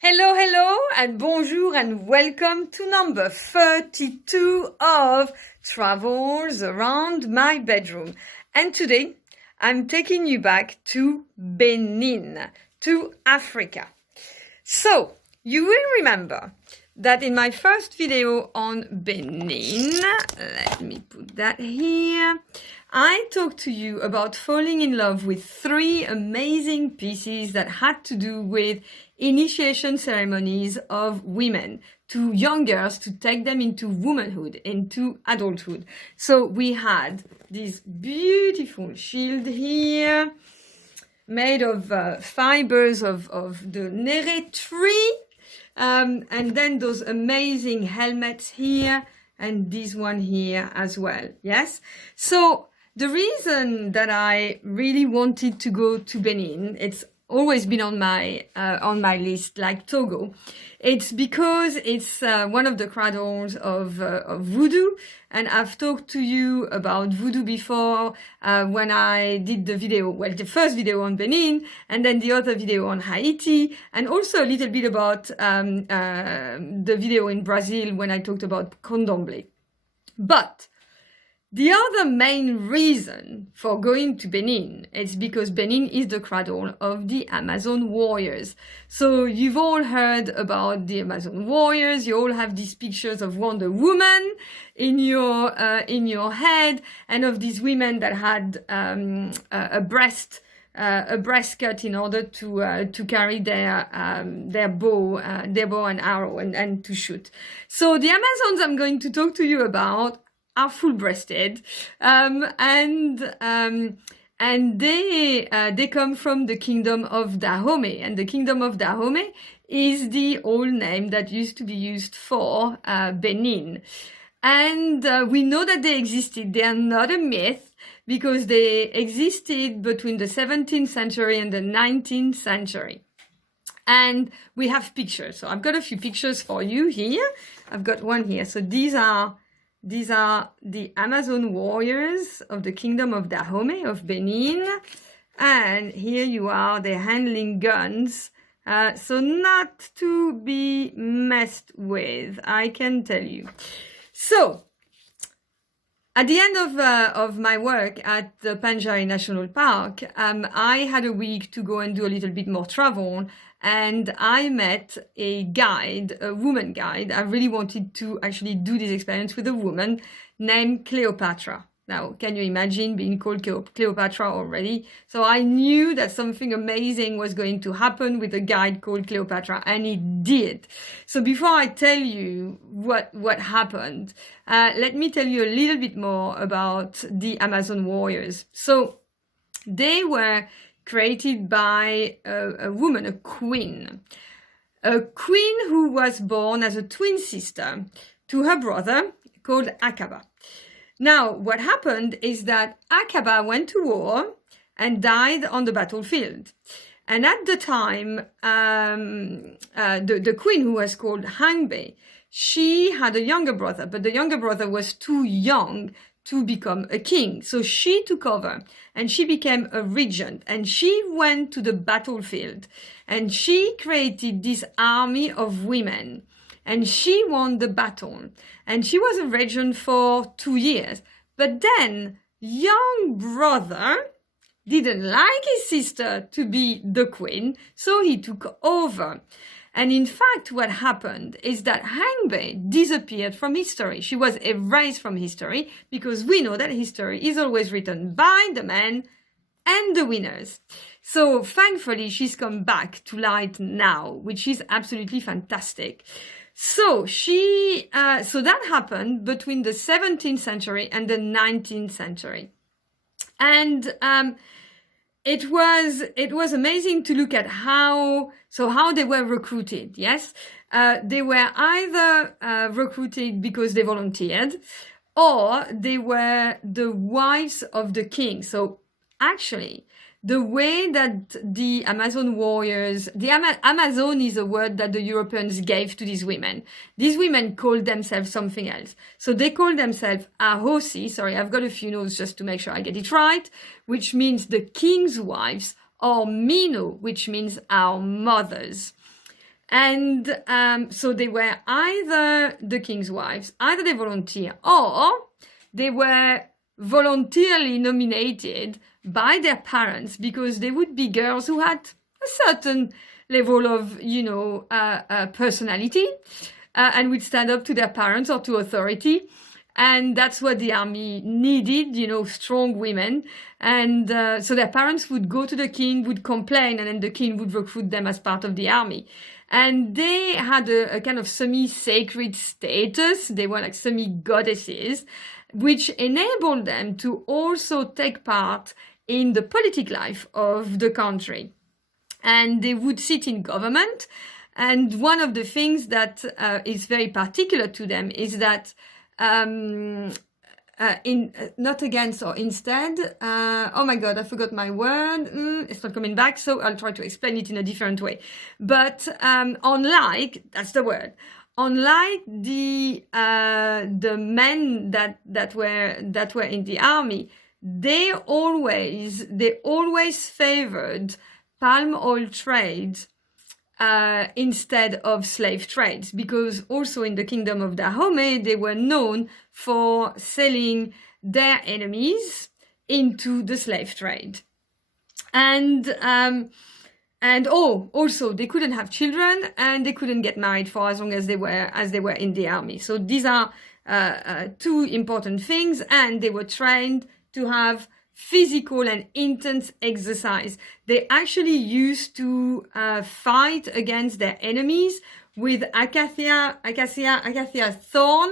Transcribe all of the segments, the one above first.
Hello, hello, and bonjour, and welcome to number 32 of Travels Around My Bedroom. And today, I'm taking you back to Benin, to Africa. So, you will remember that in my first video on Benin, let me put that here, I talked to you about falling in love with 3 amazing pieces that had to do with initiation ceremonies of women, to young girls, to take them into womanhood, into adulthood. So we had this beautiful shield here, made of fibers of the nere tree, and then those amazing helmets here, and this one here as well. Yes? So the reason that I really wanted to go to Benin, it's always been on my list, like Togo. It's because it's one of the cradles of voodoo, and I've talked to you about voodoo before when I did the first video on Benin, and then the other video on Haiti, and also a little bit about the video in Brazil when I talked about candomblé. But the other main reason for going to Benin is because Benin is the cradle of the Amazon warriors. So you've all heard about the Amazon warriors. You all have these pictures of Wonder Woman in your head, and of these women that had a breast cut in order to carry their bow and arrow and to shoot. So the Amazons I'm going to talk to you about are full-breasted, and they come from the kingdom of Dahomey, and the kingdom of Dahomey is the old name that used to be used for Benin. And we know that they existed. They are not a myth, because they existed between the 17th century and the 19th century. And we have pictures. So I've got a few pictures for you here. I've got one here. So these are the Amazon warriors of the kingdom of Dahomey, of Benin. And here you are, they're handling guns. So not to be messed with, I can tell you. So, at the end of my work at the Panjari National Park, I had a week to go and do a little bit more travel, and I met a guide, a woman guide. I really wanted to actually do this experience with a woman named Cleopatra. Now, can you imagine being called Cleopatra already? So I knew that something amazing was going to happen with a guide called Cleopatra, and it did. So before I tell you what happened, let me tell you a little bit more about the Amazon warriors. So they were created by a woman, a queen who was born as a twin sister to her brother called Akaba. Now, what happened is that Akaba went to war and died on the battlefield. And at the time, the queen, who was called Hangbe, she had a younger brother, but the younger brother was too young to become a king. So she took over and she became a regent, and she went to the battlefield and she created this army of women. And she won the battle. And she was a regent for 2 years. But then, young brother didn't like his sister to be the queen, so he took over. And in fact, what happened is that Hangbe disappeared from history. She was erased from history, because we know that history is always written by the men and the winners. So thankfully, she's come back to light now, which is absolutely fantastic. So so that happened between the 17th century and the 19th century. And it was amazing to look at how they were recruited. Yes, they were either recruited because they volunteered, or they were the wives of the king. So actually, the way that the Amazon warriors, Amazon is a word that the Europeans gave to these women. These women called themselves something else. So they called themselves Ahosi. Sorry, I've got a few notes just to make sure I get it right, which means the king's wives, or Mino, which means our mothers. And so they were either the king's wives, either they volunteer, or they were voluntarily nominated by their parents, because they would be girls who had a certain level of, personality, and would stand up to their parents or to authority. And that's what the army needed, strong women. And so their parents would go to the king, would complain, and then the king would recruit them as part of the army. And they had a kind of semi-sacred status. They were like semi-goddesses, which enabled them to also take part in the politic life of the country. And they would sit in government. And one of the things that is very particular to them is that not against or instead, oh my God, I forgot my word. It's not coming back, so I'll try to explain it in a different way. But unlike, that's the word, unlike the men that were in the army, they always favored palm oil trade instead of slave trades, because also in the kingdom of Dahomey, they were known for selling their enemies into the slave trade. And also they couldn't have children, and they couldn't get married for as long as they were in the army. So these are two important things, and they were trained to have physical and intense exercise. They actually used to fight against their enemies with acacia thorn,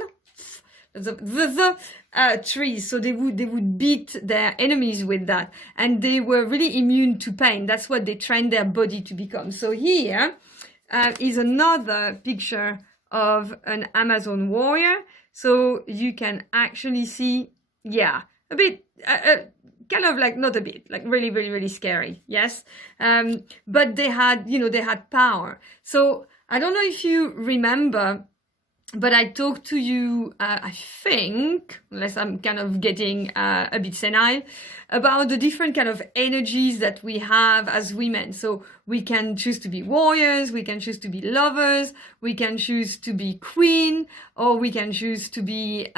the trees. So they would beat their enemies with that, and they were really immune to pain. That's what they trained their body to become. So here is another picture of an Amazon warrior. So you can actually see, a bit. Kind of like, not a bit, like really, really, really scary, yes? But they had power. So I don't know if you remember, but I talked to you, I think, unless I'm kind of getting a bit senile, about the different kind of energies that we have as women. So we can choose to be warriors, we can choose to be lovers, we can choose to be queen, or we can choose to be...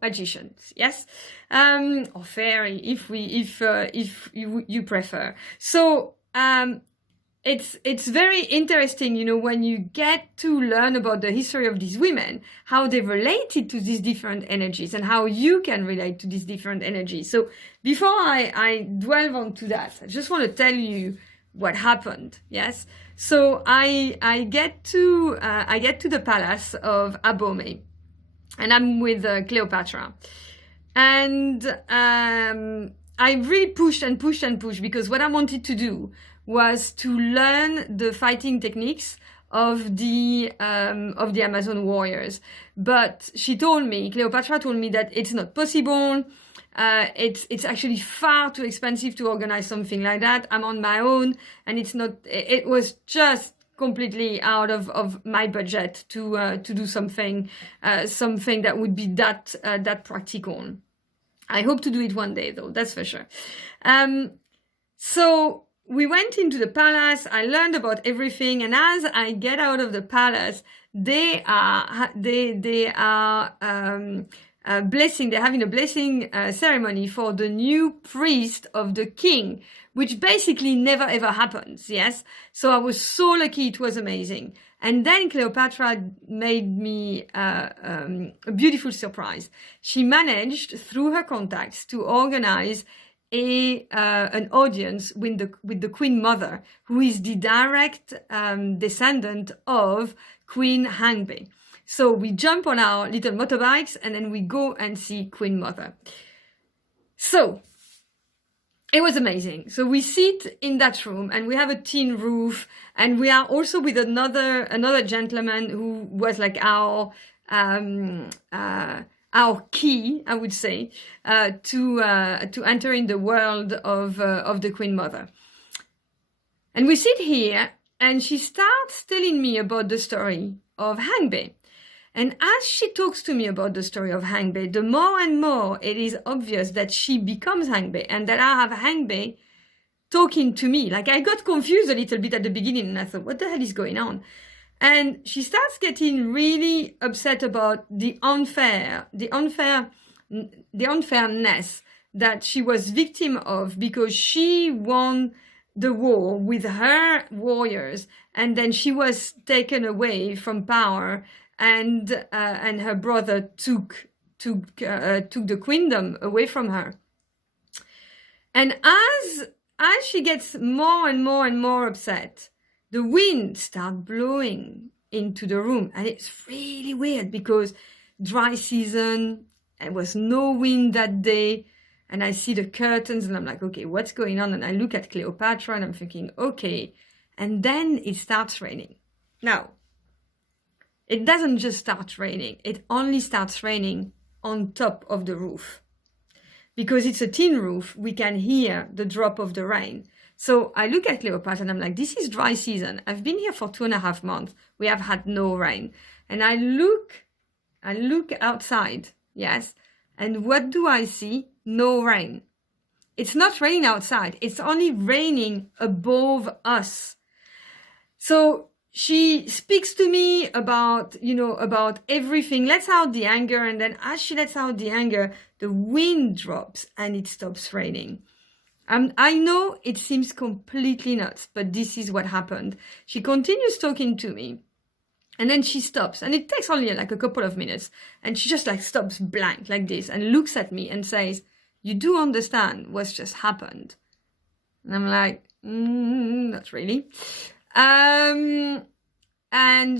magicians, yes, or fairy, if you prefer. So it's very interesting, when you get to learn about the history of these women, how they related to these different energies, and how you can relate to these different energies. So before I delve onto that, I just want to tell you what happened. Yes, so I get to the palace of Abomey. And I'm with Cleopatra. And I really pushed and pushed and pushed, because what I wanted to do was to learn the fighting techniques of the Amazon warriors. But Cleopatra told me that it's not possible. It's actually far too expensive to organize something like that. I'm on my own, and it was just completely out of my budget to do something that would be that practical. I hope to do it one day, though, that's for sure. So we went into the palace. I learned about everything, and as I get out of the palace, they are blessing. They're having a blessing ceremony for the new priest of the king, which basically never ever happens, yes? So I was so lucky, it was amazing. And then Cleopatra made me a beautiful surprise. She managed, through her contacts, to organize an audience with the Queen Mother, who is the direct descendant of Queen Hangbe. So we jump on our little motorbikes, and then we go and see Queen Mother. So it was amazing. So we sit in that room, and we have a tin roof, and we are also with another gentleman who was like our key, I would say, to enter in the world of the Queen Mother. And we sit here, and she starts telling me about the story of Hangbe. And as she talks to me about the story of Hangbe, the more and more it is obvious that she becomes Hangbe, and that I have Hangbe talking to me. Like, I got confused a little bit at the beginning, and I thought, what the hell is going on? And she starts getting really upset about the unfairness that she was victim of, because she won the war with her warriors, and then she was taken away from power, and her brother took the queendom away from her. And as she gets more and more and more upset, the wind starts blowing into the room. And it's really weird, because dry season, there was no wind that day. And I see the curtains and I'm like, okay, what's going on? And I look at Cleopatra and I'm thinking, okay. And then it starts raining. Now, it doesn't just start raining. It only starts raining on top of the roof. Because it's a tin roof, we can hear the drop of the rain. So I look at Cleopatra and I'm like, this is dry season. I've been here for 2.5 months. We have had no rain. And I look outside, yes. And what do I see? No rain. It's not raining outside. It's only raining above us. So she speaks to me about everything, lets out the anger, and then as she lets out the anger, the wind drops and it stops raining. I know it seems completely nuts, but this is what happened. She continues talking to me, and then she stops, and it takes only like a couple of minutes, and she just like stops blank like this and looks at me and says, "You do understand what's just happened?" And I'm like, not really. And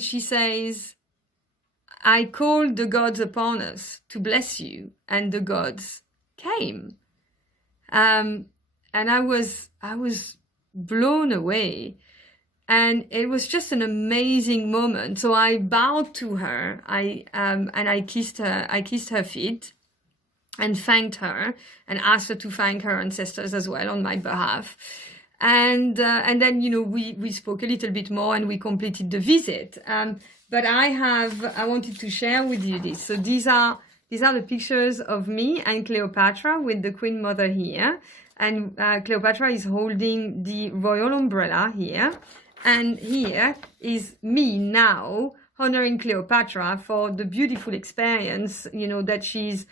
she says, "I called the gods upon us to bless you, and the gods came." And I was blown away, and it was just an amazing moment. So I bowed to her, and I kissed her feet, and thanked her, and asked her to thank her ancestors as well on my behalf. And then, we spoke a little bit more, and we completed the visit. But I wanted to share with you this. So these are the pictures of me and Cleopatra with the Queen Mother here. And Cleopatra is holding the royal umbrella here. And here is me now honoring Cleopatra for the beautiful experience, that she's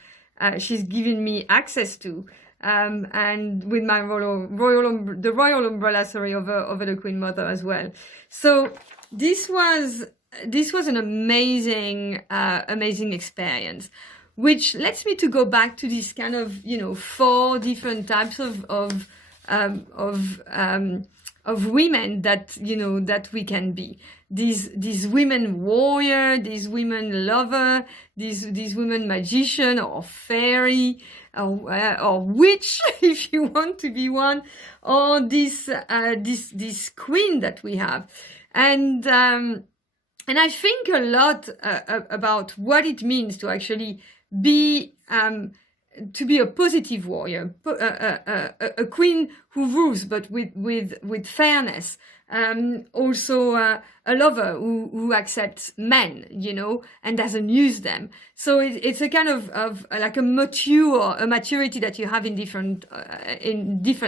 given me access to. And with my royal umbrella, over the Queen Mother as well. So this was an amazing experience, which lets me to go back to this kind of 4 different types of women that we can be. These women warrior, these women lover, these women magician or fairy, or witch, if you want to be one, or this queen that we have. And I think a lot about what it means to actually be a positive warrior, a queen who rules, but with fairness. Also a lover who accepts men, and doesn't use them. So it's a kind of like a maturity that you have in different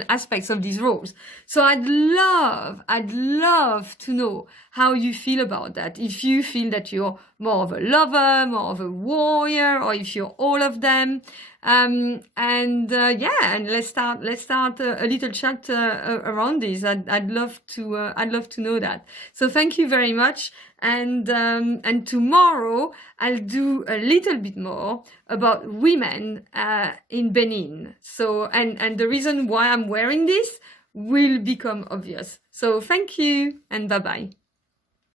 aspects of these roles. So I'd love to know how you feel about that. If you feel that you're more of a lover, more of a warrior, or if you're all of them. And let's start a little chat around this. I'd love to know that. So thank you very much. And tomorrow I'll do a little bit more about women in Benin. So and the reason why I'm wearing this will become obvious. So thank you and bye bye.